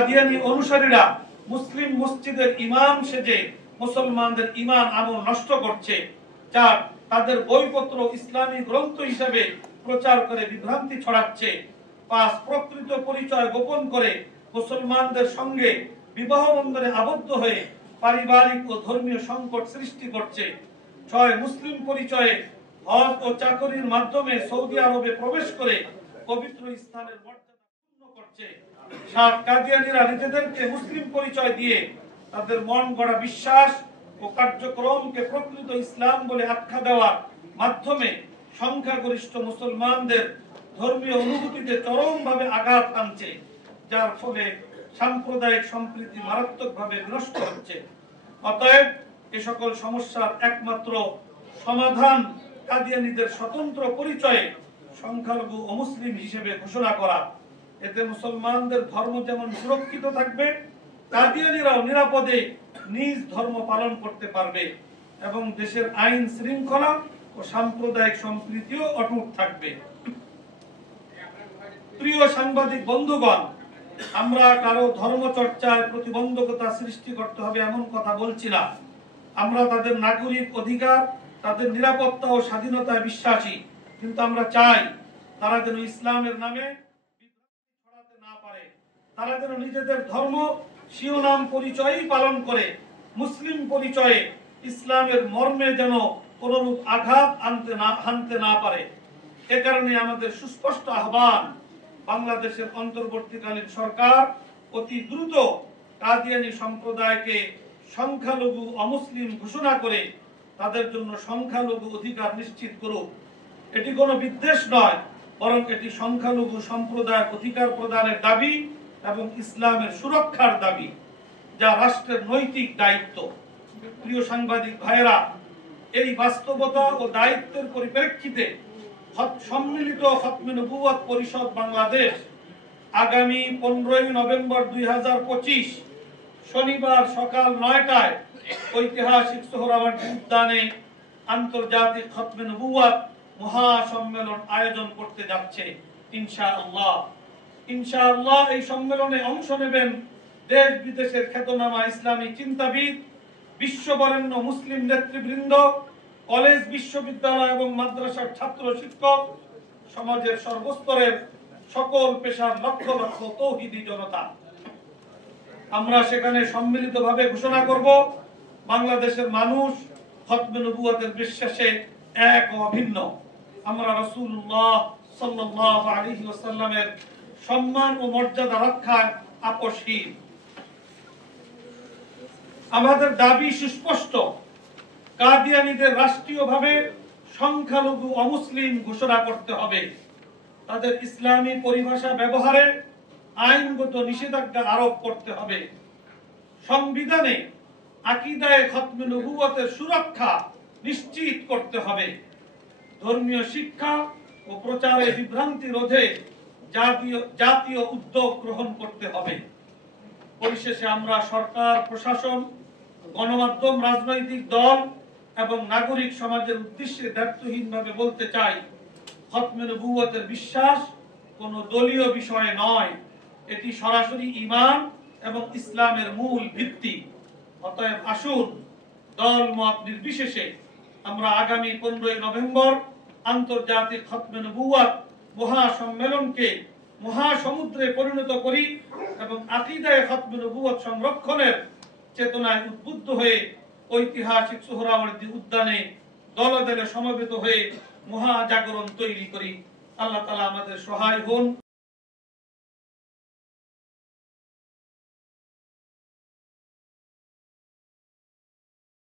কাদিয়ানী অনুসারীরা মুসলিম মসজিদের ইমাম সেজে মুসলমানদের ঈমান আমল নষ্ট করছে, চার তাদের বইপত্র ইসলামী গ্রন্থ হিসেবে প্রচার করে বিভ্রান্তি ছড়াচ্ছে, পাঁচ প্রকৃত পরিচয় গোপন করে মুসলমানদের সঙ্গে বিবাহ বন্ধনে আবদ্ধ হয়ে পারিবারিক ও ধর্মীয় সংকট সৃষ্টি করছে, ছয় মুসলিম পরিচয়ে হজ ও চাকরির মাধ্যমে সৌদি আরবে প্রবেশ করে পবিত্র স্থানের মর্যাদা পূর্ণ করছে, সাত কাদিয়ানীরা নিজেদেরকে মুসলিম পরিচয় দিয়ে তাদের মন গড়া বিশ্বাস ও কার্যক্রমকে প্রকৃত ইসলাম বলে আখ্যা দেওয়ার মাধ্যমে সংখ্যাগরিষ্ঠ মুসলমানদের ধর্মীয় অনুভূতিতে চরমভাবে আঘাত আনছে, যার ফলে সাম্প্রদায়িক সম্প্রীতি মারাত্মকভাবে বিনষ্ট হচ্ছে। অতএব এ সকল সমস্যার একমাত্র সমাধান কাদিয়ানীদের স্বতন্ত্র পরিচয়ে সংখ্যালঘু অমুসলিম হিসেবে ঘোষণা করা। এতে মুসলমানদের ধর্ম যেমন সুরক্ষিত থাকবে, কাদিয়ানীরাও নিরাপদে নিজ ধর্ম পালন করতে পারবে এবং দেশের আইন শৃঙ্খলা ও সাম্প্রদায়িক সম্প্রীতিও অটুট থাকবে। প্রিয় সাংবাদিক বন্ধুগণ, আমরা কারো ধর্ম চর্চায় প্রতিবন্ধকতা সৃষ্টি করতে হবে এমন কথা বলছি না। আমরা তাদের নাগরিক অধিকার, তাদের নিরাপত্তা ও স্বাধীনতায় বিশ্বাসী, কিন্তু আমরা চাই তারা যেন ইসলামের নামে বিভ্রান্তি ছড়াতে না পারে। তারা যেন নিজেদের ধর্ম শিরোনাম পরিচয়ই পালন করে মুসলিম পরিচয়ে ইসলামের মর্মে যেন কোনরূপ আঘাত হানতে না পারে। এ কারণে আমাদের সুস্পষ্ট আহ্বান, বাংলাদেশের অন্তর্বর্তীকালীন সরকার অতি দ্রুত কাদিয়ানী সম্প্রদায়কে সংখ্যালঘু অমুসলিম ঘোষণা করে তাদের জন্য সংখ্যালঘু অধিকার নিশ্চিত করুক। এটি কোনো বিদ্বেষ নয়, বরং এটি সংখ্যালঘু সম্প্রদায়ের অধিকার প্রদানের দাবি এবং ইসলামের সুরক্ষার দাবি, যা রাষ্ট্রের নৈতিক দায়িত্ব। প্রিয় সাংবাদিক ভাইয়েরা, এই বাস্তবতা ও দায়িত্বের পরিপ্রেক্ষিতে সম্মিলিত খতমে নবুয়ত পরিষদ বাংলাদেশ আগামী 15 নভেম্বর 2025 শনিবার সকাল 9টায় ঐতিহাসিক সোহরাওয়ার্দী উদ্যানে আন্তর্জাতিক খতমে নবুয়ত মহাসম্মেলন আয়োজন করতে যাচ্ছে ইনশাআল্লাহ। ইনশাআল্লাহ এই সম্মেলনে অংশ নেবেন দেশ বিদেশের খ্যাতনামা ইসলামী চিন্তাবিদ, বিশ্ববরেণ্য মুসলিম নেতৃবৃন্দ, কলেজ, বিশ্ববিদ্যালয় এবং মাদ্রাসার ছাত্র শিক্ষক, সমাজের সর্বস্তরের সকল পেশার লক্ষ লক্ষ তৌহিদি জনতা। আমরা সেখানে সম্মিলিতভাবে ঘোষণা করব, বাংলাদেশের মানুষ খতমে নবুয়তের বিশ্বাসে এক ও অভিন্ন। আমরা রাসূলুল্লাহ সাল্লাল্লাহু আলাইহি ওয়াসাল্লামের সম্মান ও মর্যাদা রক্ষায় আপোষহীন। আমাদের দাবি সুস্পষ্ট, কাদিয়ানীদের রাষ্ট্রীয়ভাবে সংখ্যালঘু অমুসলিম ঘোষণা করতে হবে। তাদের ইসলামী পরিভাষা ব্যবহারে আইনগত নিষেধাজ্ঞা আরোপ করতে হবে। সংবিধানে আকীদায়ে খতমে নবুয়তের সুরক্ষা নিশ্চিত করতে হবে। ধর্মীয় শিক্ষা ও প্রচারে বিভ্রান্তি রোধে জাতীয় উদ্যোগ গ্রহণ করতে হবে। পরিশেষে আমরা সরকার, প্রশাসন, গণমাধ্যম, রাজনৈতিক দল এবং নাগরিক সমাজের উদ্দেশ্যে দায়িত্বহীনভাবে বলতে চাই, খতমে নবুয়তের বিশ্বাস কোনো দলীয় বিষয় নয়, এটি সরাসরি ঈমান এবং ইসলামের মূল ভিত্তি। অতএব আসুন দল মত নির্বিশেষে আমরা আগামী 15 নভেম্বর আন্তর্জাতিক খতমে নবুয়ত মহাসম্মেলনকে মহাসমুদ্রে পরিণত করি এবং আকীদায়ে খতমে নবুয়ত সংরক্ষণের চেতনায় উদ্বুদ্ধ হয়ে ঐতিহাসিক সোহরাওয়ার্দী উদ্যানে দলে দলে সমবেত হয়ে মহাজাগরণ তৈরি করি। আল্লাহ তাআলা আমাদের সহায় হন।